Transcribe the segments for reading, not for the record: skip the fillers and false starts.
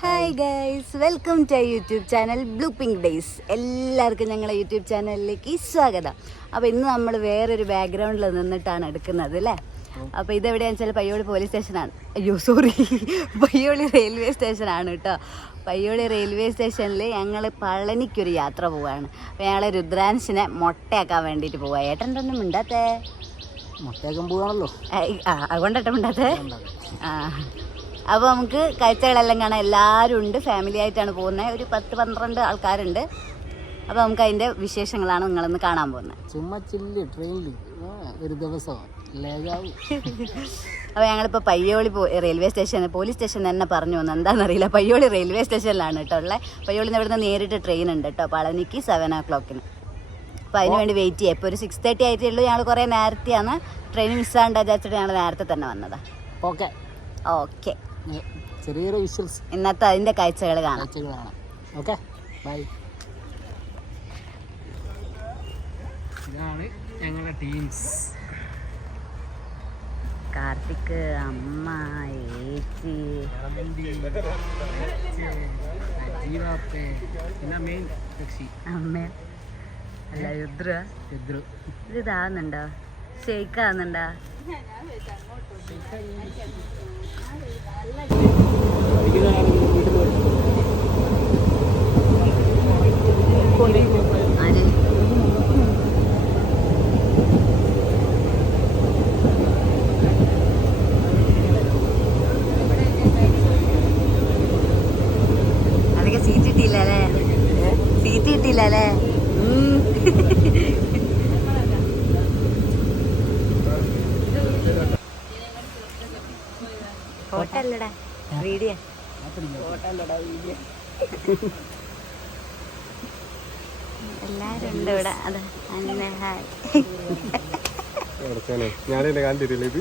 Hi guys, welcome to YouTube channel blue pink days. എല്ലാവർക്കും ഞങ്ങളുടെ YouTube ചാനലിലേക്ക് സ്വാഗതം. അപ്പോൾ ഇന്ന് നമ്മൾ വേറൊരു ബാക്ക്ഗ്രൗണ്ടിൽ നിന്നിട്ടാണ് എടുക്കുന്നത് അല്ലേ. അപ്പോൾ ഇതെവിടെയാണെന്ന് വെച്ചാൽ പയ്യോളി പോലീസ് സ്റ്റേഷനാണ്. പയ്യോളി റെയിൽവേ സ്റ്റേഷനാണ് കേട്ടോ. പയ്യോളി റെയിൽവേ സ്റ്റേഷനിൽ ഞങ്ങൾ പളനിക്കൊരു യാത്ര പോവുകയാണ്. അപ്പോൾ ഞങ്ങൾ രുദ്രാൻഷിനെ മൊട്ടയാക്കാൻ വേണ്ടിയിട്ട് പോവുക. ഏട്ടൻ്റെ ഒന്നും മിണ്ടാത്തേ? മൊട്ടയാക്കാൻ പോവാണല്ലോ. അതുകൊണ്ടേട്ടൻ മിണ്ടാത്തേ? ആ, അപ്പോൾ നമുക്ക് കാഴ്ചകളെല്ലാം കാണാൻ എല്ലാവരും ഉണ്ട്. ഫാമിലി ആയിട്ടാണ് പോകുന്നത്. ഒരു 10-12 ആൾക്കാരുണ്ട്. അപ്പോൾ നമുക്ക് അതിൻ്റെ വിശേഷങ്ങളാണ് നിങ്ങളൊന്ന് കാണാൻ പോകുന്നത്. ചുമ്മാ ചില്ല് ട്രെയിനിൽ ഒരു ദിവസം. അപ്പോൾ ഞങ്ങളിപ്പോൾ Payyoli railway station, police station തന്നെ പറഞ്ഞു വന്നു, എന്താണെന്നറിയില്ല. പയ്യോളി റെയിൽവേ സ്റ്റേഷനിലാണ് കേട്ടോ ഉള്ളത്. പയ്യോളിൽ നിന്ന് ഇവിടുന്ന് നേരിട്ട് ട്രെയിൻ ഉണ്ട് കേട്ടോ പളനിക്ക് 7 o'clock. അപ്പോൾ അതിന് വേണ്ടി വെയിറ്റ് ചെയ്യാം. ഇപ്പോൾ ഒരു 6:30 ആയിട്ടേ ഉള്ളൂ. ഞങ്ങൾ കുറേ നേരത്തെയാണ് ട്രെയിൻ മിസ്സാണ്ട് വിചാരിച്ചിട്ട് ഞങ്ങൾ നേരത്തെ തന്നെ വന്നതാണ്. ഓക്കെ ഓക്കെ, ചെറിയൊരു വിഷ്വൽസ് ഇന്നത്തെ അതിൻ്റെ കാഴ്ചകൾ കാണാം. Okay, bye. ഇതാണ് ഞങ്ങളുടെ ടീംസ്. കാർത്തിക്, അമ്മ, ഏച്ചി, പിന്നെ മെയിൻ അമ്മ അല്ല രുദ്ര. ഇത് ഇതാകുന്നുണ്ടോ? ഷെയ്ക്ക് ആകുന്നുണ്ടോ? അതൊക്കെ സീറ്റ് കിട്ടിയില്ലേ? സീറ്റ് കിട്ടിയില്ലേ? ഫോട്ടോ അല്ലടാ വീഡിയോ. എല്ലാരും ഉണ്ട് ഇവിടെ. അതെ, ഞാനെന്നെ കണ്ടിട്ടില്ല ഇത്.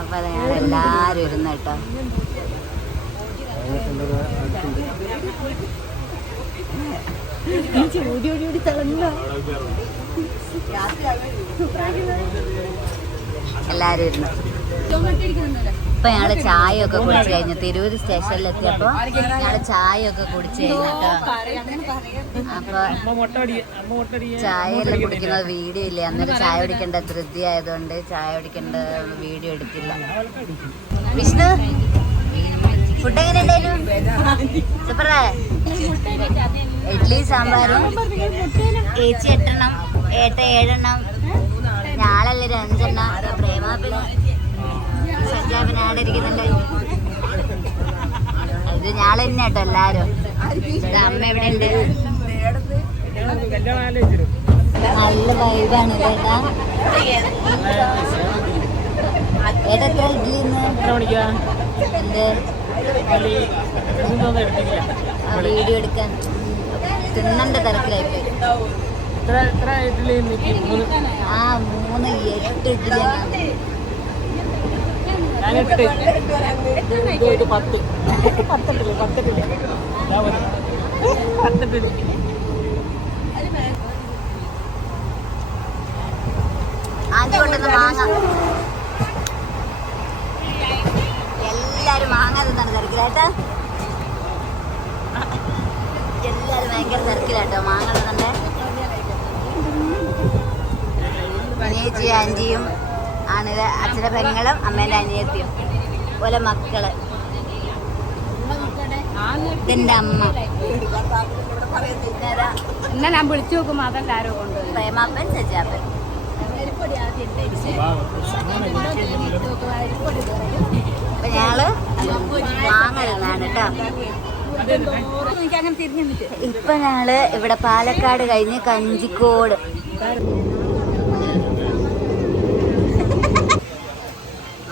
അപ്പൊ ഞങ്ങൾ എല്ലാരും ഇരുന്ന് കേട്ടോ. എല്ലാരും ഇരുന്നു. ഇപ്പൊ ഞങ്ങള് ചായ ഒക്കെ കുടിച്ചു കഴിഞ്ഞു. തിരൂര് സ്റ്റേഷനിലെത്തിയപ്പോ ഞങ്ങള് ചായ ഒക്കെ കുടിച്ചു കഴിഞ്ഞിട്ടോ. അപ്പൊ ചായ എല്ലാം കുടിക്കുന്നത് വീഡിയോ ഇല്ല. അന്നേരം ചായ കുടിക്കേണ്ട ധൃതി ആയതുകൊണ്ട് ചായ കുടിക്കേണ്ട വീഡിയോ എടുത്തില്ല. വിഷ്ണു, ഫുഡ് എങ്ങനെ ഉണ്ടായിരുന്നു? സൂപ്പറേ. ഇഡ്ലി സാമ്പാറും. ഏച്ചി 8 എണ്ണം, ഏട്ട 7 എണ്ണം, ഞാളെല്ലാരും 5 എണ്ണം. പ്രേമാപ്പിന് സജാബിന് ആടെ ഇരിക്കുന്നുണ്ട്. ഇത് ഞാള് തന്നെ കേട്ടോ എല്ലാരും. അമ്മ എവിടെ ഉണ്ട്? നല്ല വൈബാണ് കേട്ടാ. ഏട്ടാ എത്ര ഇഡ്ലി എന്ത് വീഡിയോ എടുക്കാൻ തിന്നണ്ട തിരക്കിലായിപ്പോയി. ആ 3 8 ഇഡ്ഡലിയാണ്. ആദ്യം കൊണ്ടുവന്ന് മാങ്ങ. എല്ലാരും മാങ്ങ തിന്നാണ് തിരക്കിലായിട്ടാ. എല്ലാരും ഭയങ്കര തിരക്കിലാട്ടോ മാങ്ങ തിന്നണ്ടേ. അനിയച്ചി ആൻറ്റിയും ആണ്, അച്ഛൻ്റെ പെങ്ങളും അമ്മേൻ്റെ അനിയത്തിയും പോലെ മക്കള്. ഇതെന്റെ അമ്മ. എന്നാ ഞാൻ വിളിച്ചു നോക്കും. അതെല്ലാരും കൊണ്ട് പ്രേമാപ്പൻ സജാപ്പൻ. അപ്പൊ ഞങ്ങള് മാങ്ങ തിന്നാണ് കേട്ടോ. ഇപ്പൊ ഞങ്ങള് ഇവിടെ പാലക്കാട് കഴിഞ്ഞ് കഞ്ചിക്കോട്.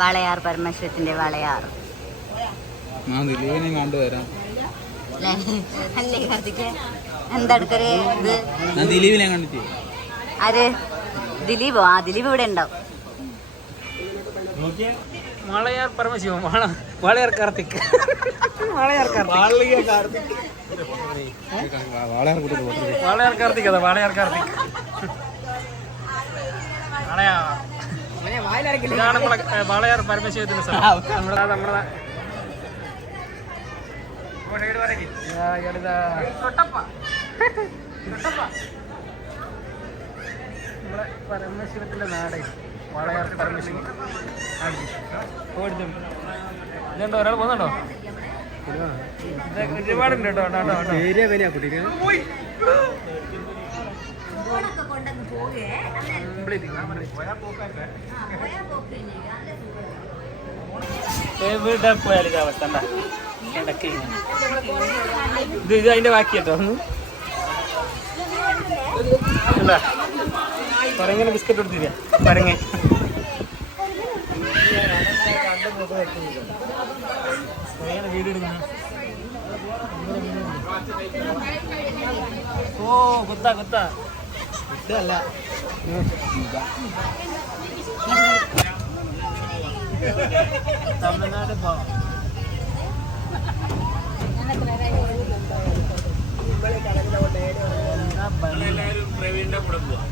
വളയാർ, പരമേശ്വരത്തിന്റെ വളയാർ അല്ലേ കാർത്തിക്? എന്തെടുക്കര് ഇത്? ആര്? ദിലീപോ? ആ ദിലീപ് ഇവിടെ ഉണ്ടാവും. വാളയാർ പരമശിവം വാളയാർ കാർത്തിക് വാളയാർ കാർത്തിക് വാളയാർ കാർത്തിക് അതാ വാളയാർ കാർത്തിക് ഇതാണ് നമ്മളെ വാളയാർ പരമശിവത്തിന്റെ സ്ഥലം. നമ്മുടെ നമ്മളെ പരമശിവത്തിന്റെ നാട് വാളയാർ പരമശിവൻ. ഇതുണ്ടോ ഒരാൾ പോകുന്നുണ്ടോ? ഒരുപാടുണ്ട് കേട്ടോ. ഏരിയ വിലയാ കുട്ടിക്ക്. എവിടെ പോയാലും ഇത് അവസ്ഥ ഇത് അതിന്റെ ബാക്കി കേട്ടോ. എന്താ പറങ്ങനെ ബിസ്ക്കറ്റ് കൊടുത്തില്ല പറങ്ങ വീട് എടുക്കുന്ന. ഓ കുത്താ കുത്താ ഇതല്ല തമിഴ്നാട് പോവാം. പ്രവീണിന്റെ കൂടെ പോവാം.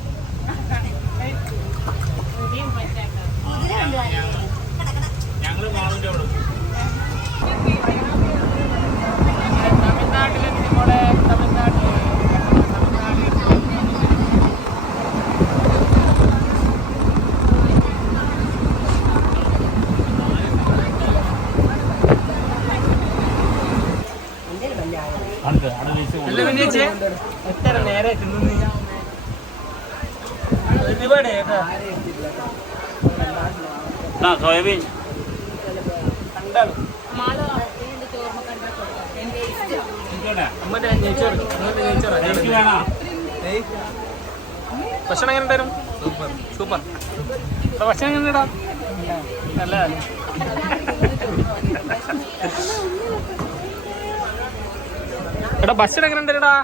ഞങ്ങള് മാവിന്റെ അവിടെ തമിഴ്നാട്ടിലെ നമ്മുടെ തമിഴ്നാട്ടിൽ എത്ര നേരെ തിന്നു സോയാബീൻ കണ്ടാലും ഭക്ഷണം എങ്ങനെ ഉണ്ടായിരുന്നു? സൂപ്പർ. ഭക്ഷണം എങ്ങനെ ഇടാം? നല്ല എടാ ഭക്ഷണം എങ്ങനെ ഉണ്ടായിരുടാ?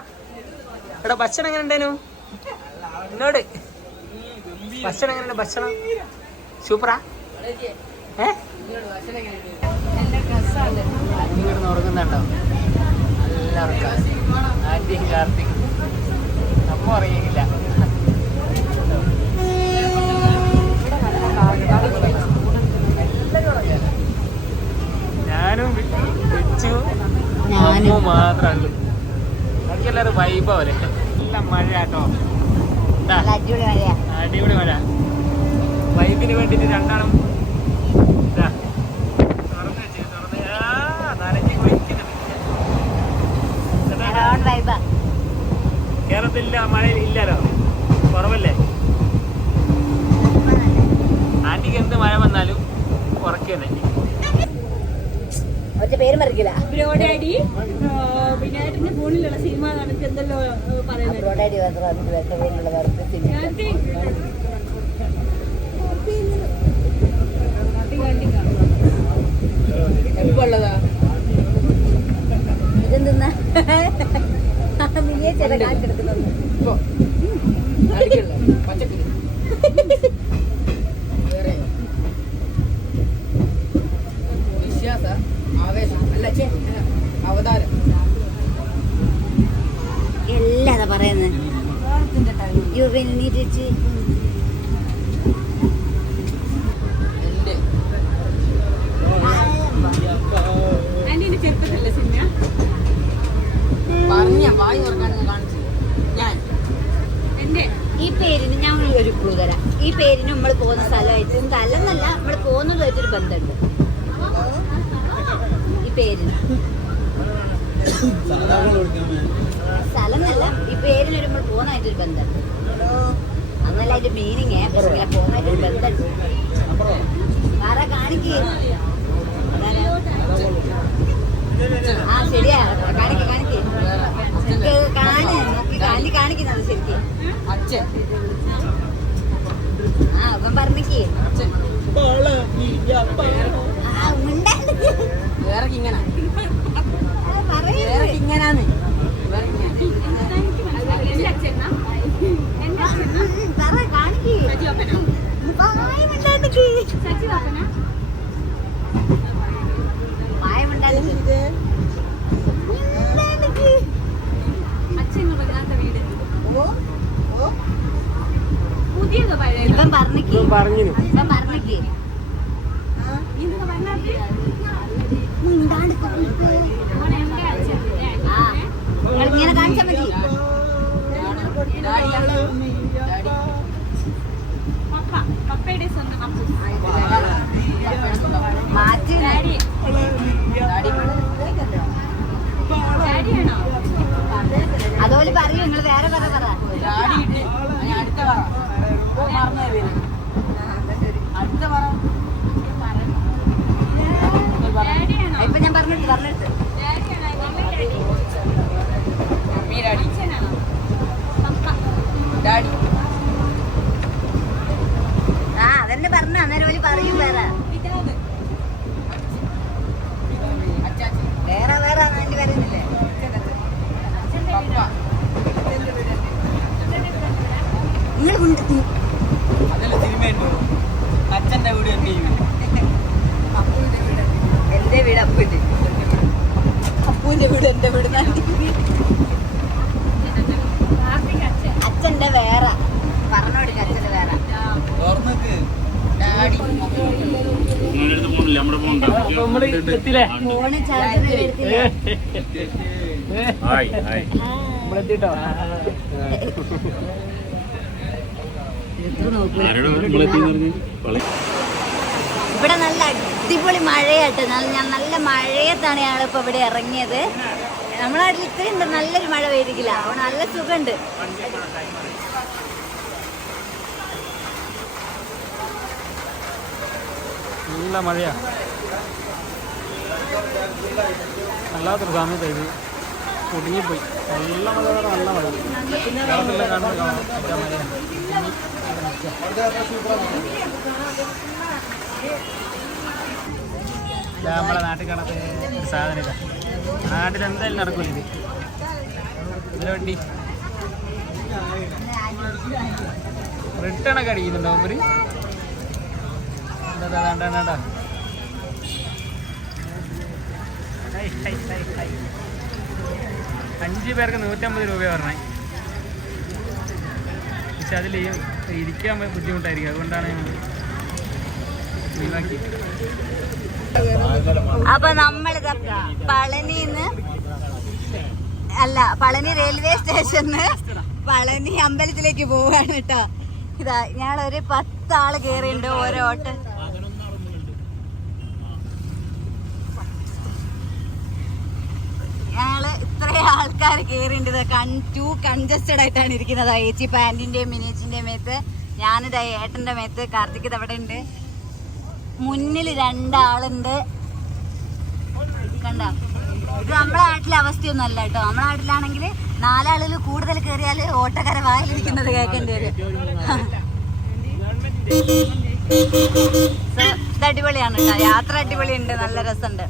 എടാ ഭക്ഷണം എങ്ങനെ ഉണ്ടായിരുന്നു എന്നോട്? ഭക്ഷണം എങ്ങനെ? ഭക്ഷണം സൂപ്പറാ? ഇങ്ങോട്ട് ഉറങ്ങുന്നുണ്ടോ? നല്ല ഉറക്കം. ആന്റിയും കാർത്തിക് നമ്മ അറിയില്ല. ഞാനും വെച്ചു മാത്രമേ ബാക്കി എല്ലാവരും വൈബ് പോലെ. നല്ല മഴ കേട്ടോ. അടിപൊളി മഴ. വൈബിന് വേണ്ടിട്ട് രണ്ടാളും കേരളത്തിലില്ല മഴയിൽ ഇല്ലല്ലോ, കുറവല്ലേ. ആന്റിക്ക് എന്ത് മഴ വന്നാലും ഉറക്കന്നെ. പേര് മറിക്കില്ല. വിനായകന്റെ ഫോണിലുള്ള സിനിമ കണക്ക് എന്തല്ലോ പറയുന്നത്. ഇതെന്താ നീയെ ചില കാറ്റെടുക്കുന്നത് എല്ലാതാ പറയുന്നത്. നീട്ടിച്ച് ആന്റിന്റെ ചെറുപ്പത്തിലുള്ള സിനിമ ഈ പേരിന് ഞാൻ ഒരു ക്ലൂ തരാം. ഈ പേരിന് നമ്മൾ പോകുന്ന സ്ഥലമായിട്ട് സ്ഥലം എന്നല്ല, നമ്മൾ പോകുന്നതുമായിട്ടൊരു ബന്ധമുണ്ട്. ഈ പേരിന് സ്ഥലം എന്നല്ല, ഈ പേരിനൊരു നമ്മൾ പോകുന്നതായിട്ടൊരു ബന്ധമുണ്ട്. അങ്ങനല്ല അതിന്റെ മീനിങ്, പക്ഷേ പോകുന്നതായിട്ടൊരു ബന്ധമുണ്ട്. ആരാ കാണിക്ക്? ആ ശരിയാ, കാണിക്ക് കാണിക്ക് കാണിക്കുന്നത് ശരിക്കും. ആ അപ്പം പറഞ്ഞിക്ക് ഇങ്ങനാണ്. പറഞ്ഞു ഇപ്പം പറഞ്ഞില്ലേ ഇങ്ങനെ കാണിച്ചാൽ മതി. പപ്പയുടെ സ്വന്തം അപ്പു. മാറ്റി ഡാഡിയാണോ? അതുപോലെ പറയൂ, നിങ്ങൾ വേറെ പറ. ഡാഡിയാണോ? ഇപ്പൊ ഞാൻ പറഞ്ഞിട്ട് ഡാഡിയാണോ? അച്ഛനാണോ? പപ്പ. ആ അതന്നെ പറഞ്ഞ അന്നേരം ഓല് പറയും വേറെ പിതാവ്. വേറെ വേണ്ടി പറയുന്നില്ലേ. നിങ്ങൾ അച്ഛന്റെ വീട് എന്റെ എന്റെ വീട് അപ്പുവിന്റെ വീട് എന്റെ വീട് കാർത്തിക് അച്ഛൻ. അച്ഛന്റെ വേറെ പറഞ്ഞോടില്ല. അച്ഛന്റെ വേറെ നമ്മള് എത്തില്ലേ ഫോണ് ചാർജ് എടുത്തില്ല. നമ്മളെത്തിട്ടോ ഇവിടെ നല്ല അടിപൊളി മഴയായിട്ട് നല്ല മഴയത്താണ് ഞങ്ങളിപ്പോ ഇവിടെ ഇറങ്ങിയത്. നമ്മളെ നാട്ടിൽ ഇത്രയും നല്ലൊരു മഴ പെയ്തിക്കില്ല. അവിടെ നല്ല സുഖമുണ്ട്. നല്ല മഴയാ. അല്ലാത്തൊരു സമയത്തായത് കുടുങ്ങിപ്പോയി. നല്ല മഴ, നല്ല മഴ. നമ്മളെ നാട്ടിൽ കാണാത്ത ഒരു സാധനം ഇല്ല. നാട്ടിൽ എന്തായാലും നടക്കൂല ഇത്. ഇതിന് വേണ്ടി റിട്ടേണൊക്കെ അടിക്കുന്നുണ്ടോ അവര്? എന്താ 5 പേർക്ക് 150 രൂപ പറഞ്ഞേ. പക്ഷെ അതിൽ ഇരിക്കാൻ ബുദ്ധിമുട്ടായിരിക്കും. അതുകൊണ്ടാണ് ഞാൻ ഒഴിവാക്കി. അപ്പൊ നമ്മളിതാ പളനി റെയിൽവേ സ്റ്റേഷന്ന് പളനി അമ്പലത്തിലേക്ക് പോവാണ് കേട്ടോ. ഇതാ ഞങ്ങളൊരു 10 ആള് കേറിയുണ്ട് ഓരോ ഓട്ടം. ഞങ്ങള് ഇത്ര ആൾക്കാർ കേറിണ്ട്. ടു കൺജസ്റ്റഡ് ആയിട്ടാണ് ഇരിക്കുന്നത്. ഏച്ചി പാന്റിന്റെയും മിനിച്ചിന്റെയും മേത്ത്, ഞാനിതാ ഏട്ടന്റെ മേത്ത്, കാർത്തിക് അവിടെ ഉണ്ട്. മുന്നിൽ 2 ആളുണ്ട്. കണ്ട, ഇത് നമ്മളെ നാട്ടിലെ അവസ്ഥയൊന്നും അല്ല കേട്ടോ. നമ്മളെ നാട്ടിലാണെങ്കിൽ 4 ആളുകൾ കൂടുതൽ കയറിയാൽ ഓട്ടക്കാര വായിലിരിക്കുന്നത് കേൾക്കേണ്ടി വരും. ഇത് അടിപൊളിയാണ് കേട്ടോ. യാത്ര അടിപൊളിയുണ്ട്, നല്ല രസമുണ്ട്.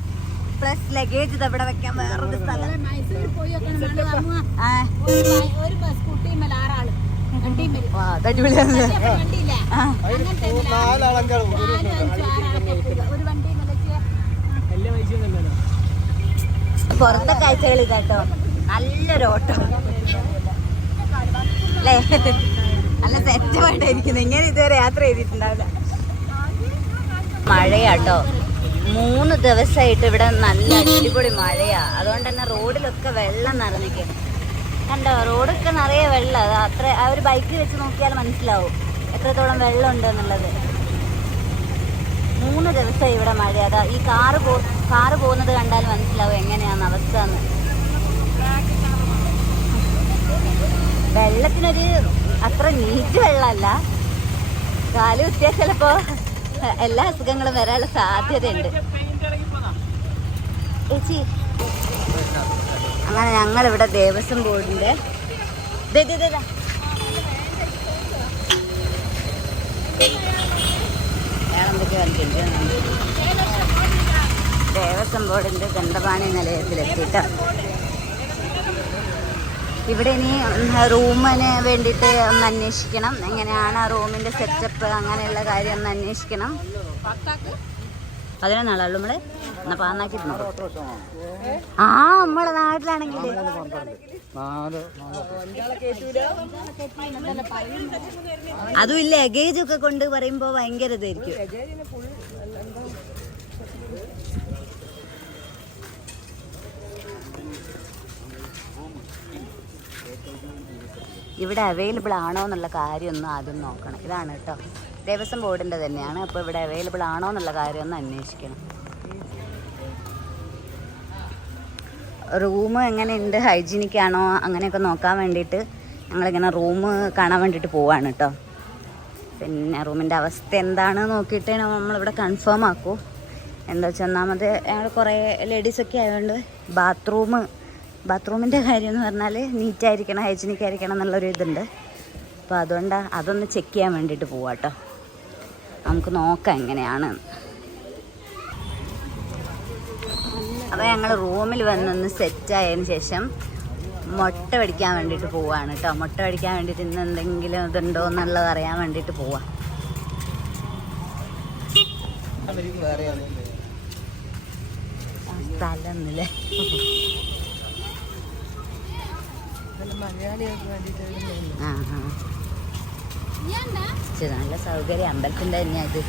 പ്ലസ് ലഗേജ് ഇത് ഇവിടെ വെക്കാൻ വേറൊരു സ്ഥലം. മൈസൂരിൽ പോയി നോക്കണം. ഒരു ബസ് കുട്ടിമേൽ 6 ആള്. അടിപൊളിയാണ്. വണ്ടിയില്ല അങ്ങനത്തെ ഒരു വണ്ടിയിൽ പുറത്തെ കാഴ്ചകൾ ഇതാട്ടോ. നല്ലൊരു ഓട്ടോ അല്ലേ? നല്ല സെറ്റമായിട്ടായിരിക്കുന്നു. ഇങ്ങനെ ഇതുവരെ യാത്ര ചെയ്തിട്ടുണ്ടാവില്ല. മഴയാട്ടോ. 3 ദിവസമായിട്ട് ഇവിടെ നല്ല അടിപൊളി മഴയാ. അതുകൊണ്ട് തന്നെ റോഡിലൊക്കെ വെള്ളം നിറഞ്ഞിരിക്കും. കണ്ടോ, റോഡൊക്കെ നിറയെ വെള്ളം. അത് അത്ര ആ ഒരു ബൈക്ക് വെച്ച് നോക്കിയാൽ മനസ്സിലാവും എത്രത്തോളം വെള്ളം ഉണ്ട് എന്നുള്ളത്. 3 ദിവസമായി ഇവിടെ മഴ. അതാ ഈ കാറ് പോകുന്നത് കണ്ടാൽ മനസ്സിലാവും എങ്ങനെയാണ് അവസ്ഥ എന്ന്. വെള്ളത്തിനൊരു അത്ര നീറ്റ് വെള്ളമല്ല. കാല് കുത്തിയാൽ ചിലപ്പോ എല്ലാ അസുഖങ്ങളും വരാനുള്ള സാധ്യതയുണ്ട്. ചേച്ചി അങ്ങനെ ഞങ്ങളിവിടെ ദേവസ്വം ബോർഡിന്റെ ദേവസ്വം ബോർഡിന്റെ ദണ്ഡപാണി നിലയത്തിലെത്തിയിട്ട് ഇവിടെ ഇനി റൂമിന് വേണ്ടിയിട്ട് ഒന്ന് അന്വേഷിക്കണം. എങ്ങനെയാണ് ആ റൂമിന്റെ സെറ്റപ്പ്, അങ്ങനെയുള്ള കാര്യം ഒന്ന് അന്വേഷിക്കണം. 11 നമ്മള് എന്നാ പാന്നാക്കിരുന്നോ? ആ നമ്മളെ നാട്ടിലാണെങ്കിൽ അതും ഇല്ല ലഗേജ് ഒക്കെ കൊണ്ട് പറയുമ്പോ ഭയങ്കര ഇതായിരിക്കും. ഇവിടെ അവൈലബിൾ ആണോ എന്നുള്ള കാര്യമൊന്നും ആദ്യം നോക്കണം. ഇതാണ് കേട്ടോ, ദേവസ്വം ബോർഡിൻ്റെ തന്നെയാണ്. അപ്പോൾ ഇവിടെ അവൈലബിൾ ആണോ എന്നുള്ള കാര്യം ഒന്ന് അന്വേഷിക്കണം. റൂം എങ്ങനെയുണ്ട്, ഹൈജീനിക് ആണോ അങ്ങനെയൊക്കെ നോക്കാൻ വേണ്ടിയിട്ട് ഞങ്ങളിങ്ങനെ റൂം കാണാൻ വേണ്ടിയിട്ട് പോവാണ് കേട്ടോ. പിന്നെ റൂമിൻ്റെ അവസ്ഥ എന്താണ് നോക്കിയിട്ട് നമ്മളിവിടെ കൺഫേം ആക്കൂ. എന്താ വെച്ചാൽ ഒന്നാമത് ഞങ്ങൾ കുറേ ലേഡീസൊക്കെ ആയതുകൊണ്ട് ബാത്റൂമിൻ്റെ കാര്യം എന്ന് പറഞ്ഞാൽ നീറ്റായിരിക്കണം, ഹൈജീനിക് ആയിരിക്കണം എന്നുള്ളൊരു ഇതുണ്ട്. അപ്പോൾ അതുകൊണ്ട് അതൊന്ന് ചെക്ക് ചെയ്യാൻ വേണ്ടിയിട്ട് പോവാം കേട്ടോ. നമുക്ക് നോക്കാം എങ്ങനെയാണ്. അപ്പോൾ ഞങ്ങൾ റൂമിൽ വന്നൊന്ന് സെറ്റായതിന് ശേഷം മുട്ട പഠിക്കാൻ വേണ്ടിയിട്ട് പോവാണ് കേട്ടോ. മുട്ട പഠിക്കാൻ വേണ്ടിയിട്ട് ഇന്ന് എന്തെങ്കിലും ഇതുണ്ടോ എന്നുള്ളത് അറിയാൻ വേണ്ടിയിട്ട് പോവാം. സ്ഥലം ഒന്നുമില്ലേ, നല്ല സൗകര്യം അമ്പലത്തിൻ്റെ തന്നെയാ ഇത്.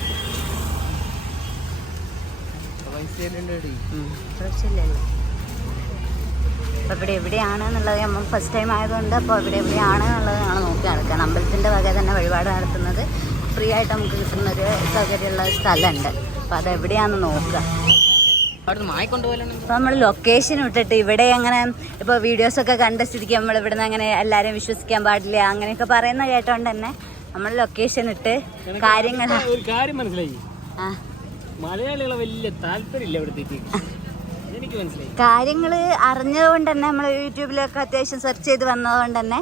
പ്രശ്നമില്ലല്ലോ. അപ്പോൾ ഇവിടെ എവിടെയാണെന്നുള്ളത് നമ്മൾ ഫസ്റ്റ് ടൈം ആയതുകൊണ്ട് അപ്പോൾ ഇവിടെ എവിടെയാണെന്നുള്ളത് ഞങ്ങൾ നോക്കി നടക്കുകയാണ്. അമ്പലത്തിൻ്റെ വക തന്നെ വഴിപാട് നടത്തുന്നത് ഫ്രീ ആയിട്ട് നമുക്ക് കിട്ടുന്നൊരു സൗകര്യമുള്ള സ്ഥലമുണ്ട്. അപ്പോൾ അതെവിടെയാണെന്ന് നോക്കുക. അപ്പോൾ നമ്മൾ ലൊക്കേഷൻ ഇട്ടിട്ട് ഇവിടെ അങ്ങനെ ഇപ്പോൾ വീഡിയോസൊക്കെ കണ്ട സ്ഥിതിക്ക് നമ്മൾ ഇവിടുന്ന് അങ്ങനെ എല്ലാവരെയും വിശ്വസിക്കാൻ പാടില്ല അങ്ങനെയൊക്കെ പറയുന്ന കേട്ടോണ്ട് തന്നെ നമ്മൾ ലൊക്കേഷൻ ഇട്ട് കാര്യങ്ങൾ ഒരു കാര്യം മനസ്സിലായി, മലയാളികളെ വലിയ താല്പര്യമില്ല ഇവിടത്തേക്ക്. എനിക്ക് മനസ്സിലായി. കാര്യങ്ങൾ അറിഞ്ഞതുകൊണ്ട് തന്നെ നമ്മൾ യൂട്യൂബിലൊക്കെ അത്യാവശ്യം സെർച്ച് ചെയ്ത് വന്നതുകൊണ്ട് തന്നെ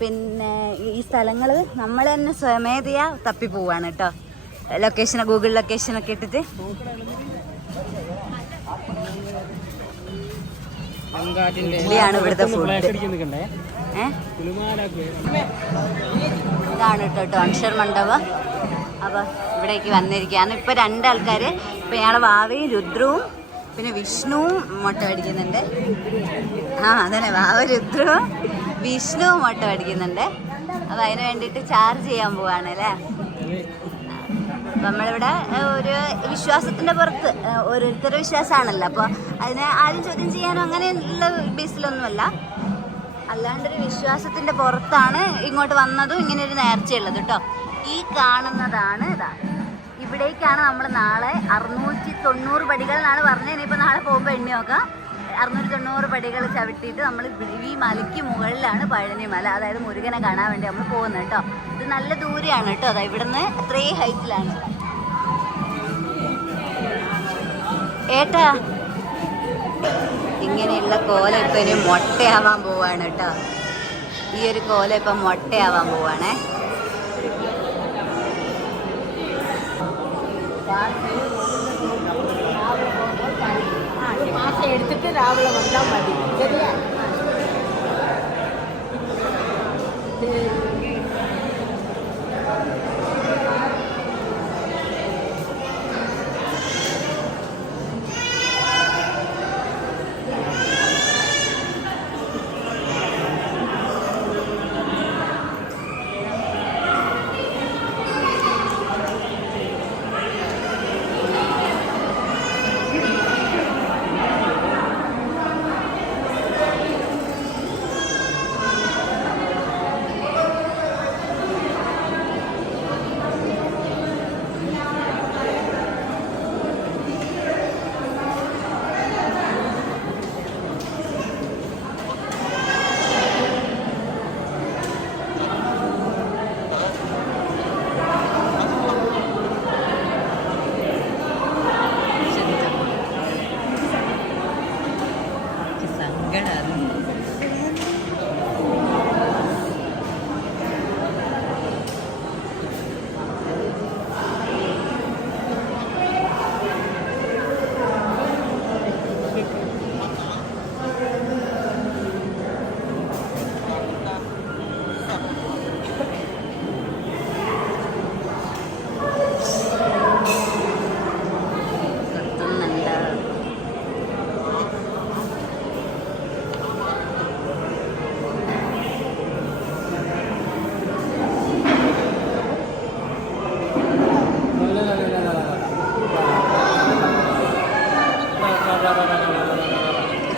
പിന്നെ ഈ സ്ഥലങ്ങൾ നമ്മൾ തന്നെ സ്വമേധയാ തപ്പിപ്പോവാണ് കേട്ടോ. ലൊക്കേഷൻ ഗൂഗിൾ ലൊക്കേഷനൊക്കെ ഇട്ടിട്ട് ഇവിടെയാണ് ഇവിടുത്തെ ഫുഡ്. ഇതാണ് കേട്ടോ ടോൺഷർ മണ്ഡപം. അപ്പോൾ ഇവിടേക്ക് വന്നിരിക്കുകയാണ്. ഇപ്പോൾ 2 ആൾക്കാർ, ഇപ്പോൾ ഞങ്ങളുടെ വാവയും രുദ്രവും പിന്നെ വിഷ്ണുവും മുട്ട പഠിക്കുന്നുണ്ട്. അതന്നെ വാവ രുദ്രവും വിഷ്ണുവും മുട്ട പഠിക്കുന്നുണ്ട്. അപ്പോൾ അതിന് വേണ്ടിയിട്ട് ചാർജ് ചെയ്യാൻ പോവാണ് അല്ലേ. നമ്മളിവിടെ ഒരു വിശ്വാസത്തിൻ്റെ പുറത്ത് ഓരോരുത്തരുടെ വിശ്വാസമാണല്ലോ. അപ്പോൾ അതിനെ ആരും ചോദ്യം ചെയ്യാനോ അങ്ങനെയുള്ള ബേസിലൊന്നുമല്ല, അല്ലാണ്ടൊരു വിശ്വാസത്തിൻ്റെ പുറത്താണ് ഇങ്ങോട്ട് വന്നതും ഇങ്ങനെ ഒരു നേർച്ചയുള്ളത് കേട്ടോ. ഈ കാണുന്നതാണ് ഇവിടേക്കാണ് നമ്മൾ നാളെ 690 പടികൾ എന്നാണ് പറഞ്ഞത്. ഇനിയിപ്പോൾ നാളെ പോകുമ്പോൾ എണ്ണി നോക്കാം. 690 പടികൾ ചവിട്ടിയിട്ട് നമ്മൾ ഈ മലയ്ക്ക് മുകളിലാണ് പഴനി മല, അതായത് മുരുകനെ കാണാൻ വേണ്ടി നമ്മൾ പോകുന്നത് കേട്ടോ. ഇത് നല്ല ദൂരെയാണ് കേട്ടോ. അതാ ഇവിടുന്ന് അത്രയും ഹൈറ്റിലാണ്. ഏട്ടാ ഇങ്ങനെയുള്ള കോല ഇപ്പം ഇനി മുട്ടയാവാൻ പോവാണ് കേട്ടോ. ഈ ഒരു കോല ഇപ്പം മുട്ടയാവാൻ പോവാണേ. എടുത്തിട്ട് രാവിലെ വന്നാൽ മതി. ശരിയാ.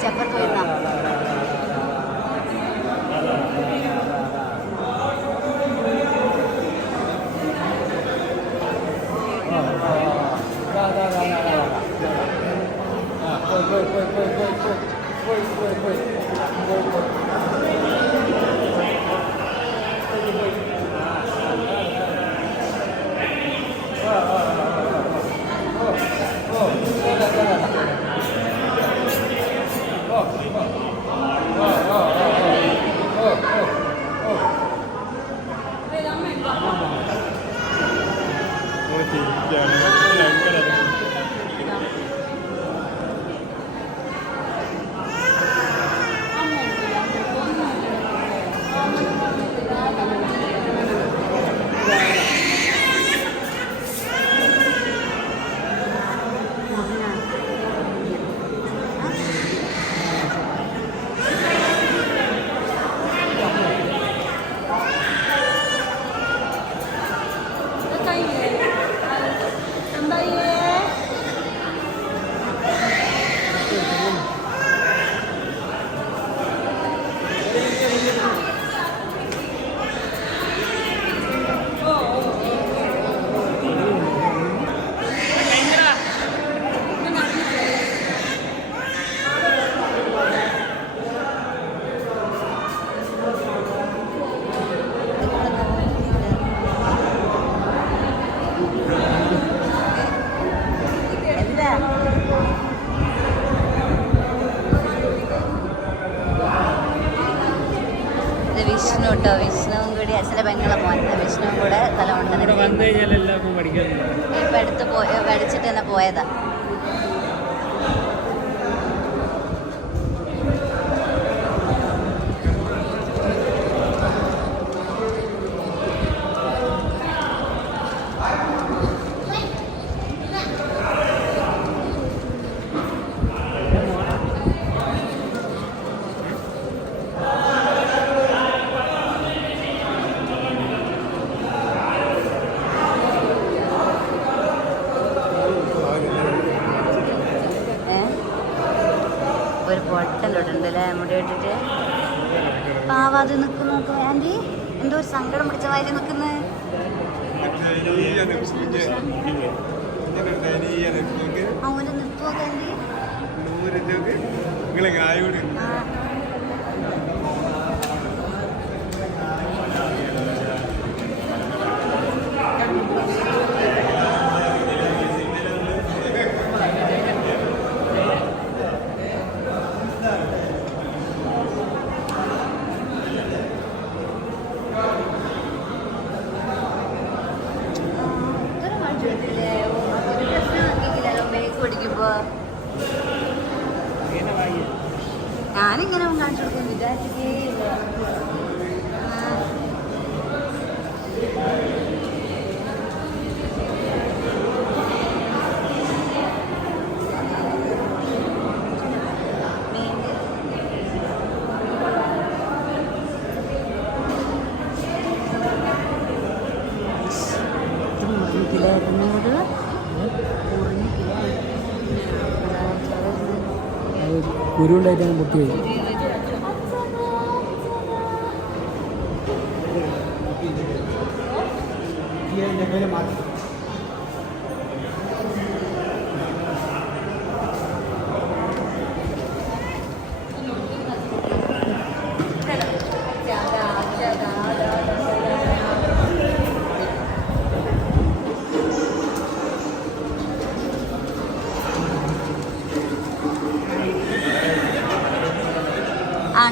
ചപ്പത്ത് പോയിരുന്നോ? വിഷ്ണു കേട്ടോ, വിഷ്ണുവും കൂടി അച്ഛൻ്റെ പെങ്ങളെ മോനെ വിഷ്ണുവും കൂടെ തലമുണ്ടനം ഇപ്പം അടുത്ത് പഠിച്ചിട്ട് തന്നെ പോയതാ. ഒരു പൊട്ടലുണ്ടല്ലേ മുടി ഇട്ടിട്ട് പാവാതെ നിൽക്കും. നോക്കും ആൻറ്റി, എന്തോ ഒരു സങ്കടം പിടിച്ച വാരി നിൽക്കുന്നത്. അവന് നിർത്തുവോ ആൻറ്റി? ഞാനിങ്ങനെ കാണിച്ചു കൊടുക്കാൻ വിചാരിച്ചേ ഇല്ല. കുരുണ്ടായിട്ടാണ് പൊട്ടിയത്.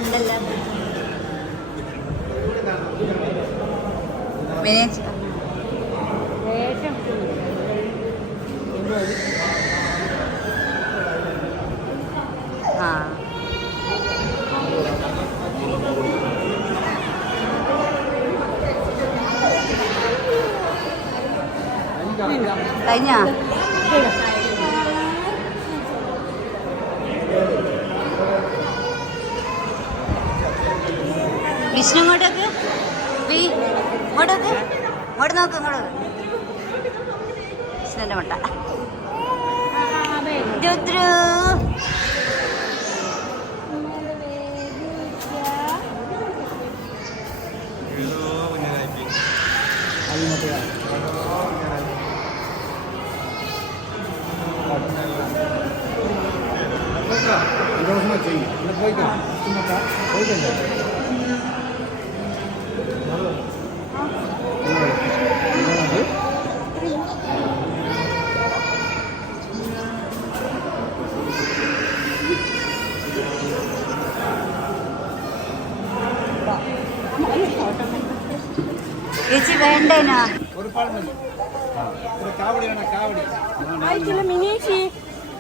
ഉണ്ടല്ലോ ആ കഴിഞ്ഞ വിഷ്ണു ഇങ്ങോട്ടേക്ക് ഇങ്ങോട്ടേക്ക് ഇങ്ങോട്ട് നോക്ക് ഇങ്ങോട്ട് വിഷ്ണുവിൻ്റെ മുട്ട രുദ്രു ചേച്ചി വേണ്ടേനാ മിനീഷി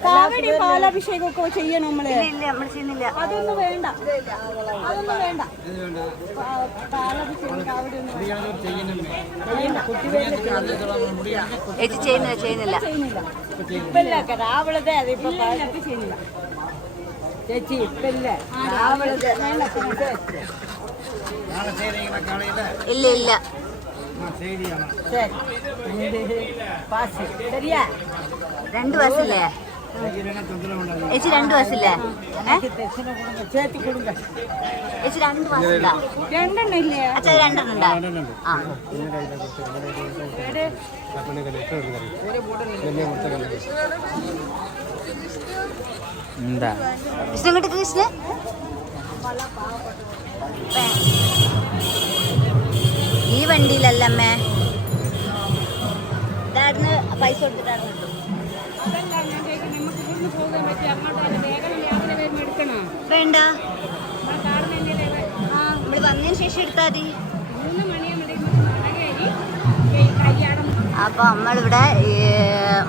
കാവടി പാലാഭിഷേകമൊക്കെ ചെയ്യണം നമ്മള്. ഇല്ല നമ്മൾ ചെയ്യുന്നില്ല. അതൊന്നും വേണ്ട, അതൊന്നും വേണ്ട. പാലാഭിഷേകം കാവടി ഒന്നും ചേച്ചി ചെയ്യുന്നില്ല. ഇപ്പല്ലൊക്കെ രാവിലത്തെ അതിപ്പോ ചെയ്യുന്നില്ല ചേച്ചി. ഇപ്പല്ല രാവിലത്തെ ഇല്ല. ശരിയാ. 2 ബസ്സില്ലേ ചേച്ചി? 2 ബസ്സില്ലേ ചേച്ചി? 2 ബസ്സുണ്ടാ? 2 ഇല്ലേ? അച്ഛാ 2 ഉണ്ടാ? ആ എന്താ കൃഷ്ണ ഇങ്ങോട്ട് കൃഷ്ണ. ഈ വണ്ടിയിലല്ല അമ്മേ, ഇതായിരുന്നു പൈസ കൊടുത്തിട്ടായിരുന്നു കിട്ടും. വേണ്ട, നമ്മള് വന്നതിന് ശേഷം എടുത്താൽ മതി. അപ്പൊ നമ്മളിവിടെ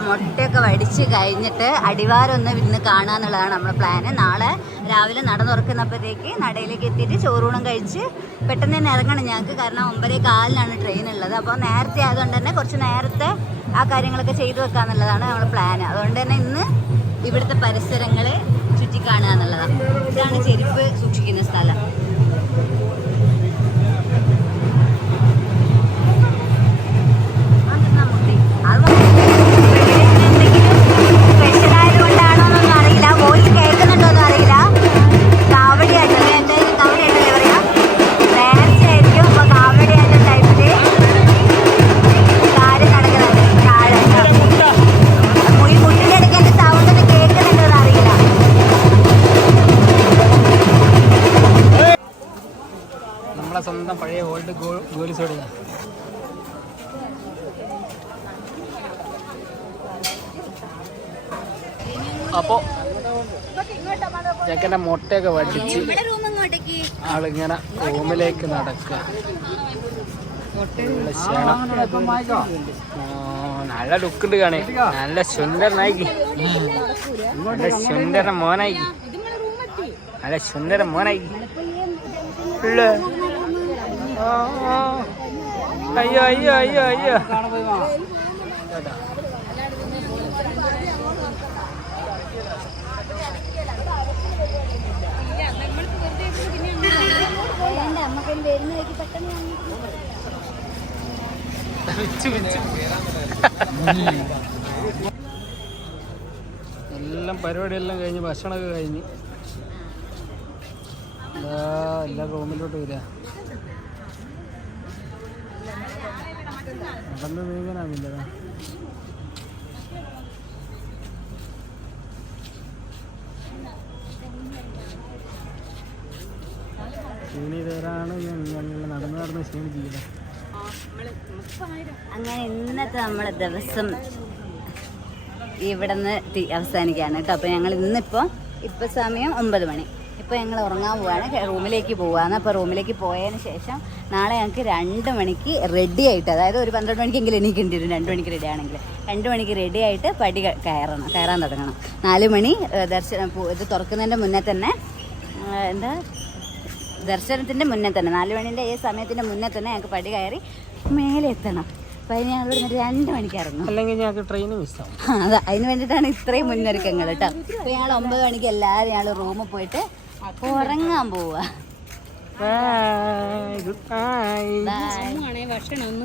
മുട്ടയൊക്കെ വടിച്ച് കഴിഞ്ഞിട്ട് അടിവാരം ഒന്ന് ഇന്ന് കാണാന്നുള്ളതാണ് നമ്മുടെ പ്ലാന്. നാളെ രാവിലെ നട തുറക്കുന്നപ്പോഴത്തേക്ക് നടയിലേക്ക് എത്തിയിട്ട് ചോറൂണം കഴിച്ച് പെട്ടെന്ന് തന്നെ ഇറങ്ങണം ഞങ്ങൾക്ക്. കാരണം 9:15 ട്രെയിൻ ഉള്ളത്. അപ്പോൾ നേരത്തെ ആയതുകൊണ്ട് തന്നെ കുറച്ച് നേരത്തെ ആ കാര്യങ്ങളൊക്കെ ചെയ്തു വെക്കാന്നുള്ളതാണ് നമ്മുടെ പ്ലാന്. അതുകൊണ്ട് തന്നെ ഇന്ന് ഇവിടുത്തെ പരിസരങ്ങളെ ചുറ്റിക്കാണുക എന്നുള്ളതാണ്. ഇതാണ് ചെരുപ്പ് സൂക്ഷിക്കുന്ന സ്ഥലം. സ്വന്തം പഴയ ഓൾഡ് ഗോലി സോഡ. അപ്പോ ചെക്കൻ്റെ മുട്ടയൊക്കെ വടിച്ച് ആളിങ്ങനെ റൂമിലേക്ക് നടക്കുക. നല്ല ലുക്കുണ്ട് കാണേ. നല്ല സുന്ദരനായിക്ക്, നല്ല സുന്ദര മോനായിക്ക്, നല്ല സുന്ദര മോനായിക്ക്. അയ്യോ അയ്യോ അയ്യോ അയ്യോ. എല്ലാം പരിപാടിയെല്ലാം കഴിഞ്ഞ് ഭക്ഷണമൊക്കെ കഴിഞ്ഞ് എല്ലാ റൂമിലോട്ട് വരിക. നടന്ന് നീങ്ങാനാവില്ല. ക്ഷീണിതരാണ് ഞങ്ങൾ നടന്ന് ക്ഷീണിച്ചില്ല. അങ്ങനെ ഇന്നത്തെ നമ്മളെ ദിവസം ഇവിടെ നിന്ന് അവസാനിക്കുകയാണ് കേട്ടോ. അപ്പോൾ ഞങ്ങൾ ഇപ്പം സമയം 9 മണി. ഇപ്പോൾ ഞങ്ങൾ ഉറങ്ങാൻ പോവാണ്, റൂമിലേക്ക് പോവാണ്. അപ്പോൾ റൂമിലേക്ക് പോയതിന് ശേഷം നാളെ ഞങ്ങൾക്ക് 2 മണിക്ക് റെഡി ആയിട്ട്, അതായത് ഒരു 12 മണിക്കെങ്കിലും എണീക്കേണ്ടി വരും. 2 മണിക്ക് റെഡി ആണെങ്കിൽ 2 മണിക്ക് റെഡി ആയിട്ട് പടി കയറാൻ തുടങ്ങണം. 4 മണി ഇത് തുറക്കുന്നതിൻ്റെ മുന്നേ തന്നെ, ദർശനത്തിൻ്റെ മുന്നേ തന്നെ 4 മണിൻ്റെ ഈ സമയത്തിൻ്റെ മുന്നേ തന്നെ ഞങ്ങൾക്ക് പടി കയറി മേലെ എത്തണം. അപ്പോൾ അതിന് ഞങ്ങൾ ഇവിടുന്ന് 2 മണിക്ക് ഇറങ്ങും. അല്ലെങ്കിൽ ഞങ്ങൾക്ക് ട്രെയിൻ മിസ്സാവും. അതെ, അതിന് വേണ്ടിയിട്ടാണ് ഇത്രയും മുന്നൊരുക്കങ്ങൾ കേട്ടോ. അപ്പോൾ ഞങ്ങൾ 9 മണിക്ക് എല്ലാവരും ഞങ്ങൾ റൂമിൽ പോയിട്ട് ഉറങ്ങാൻ പോവുക. ബൈ. Good bye. ഭക്ഷണം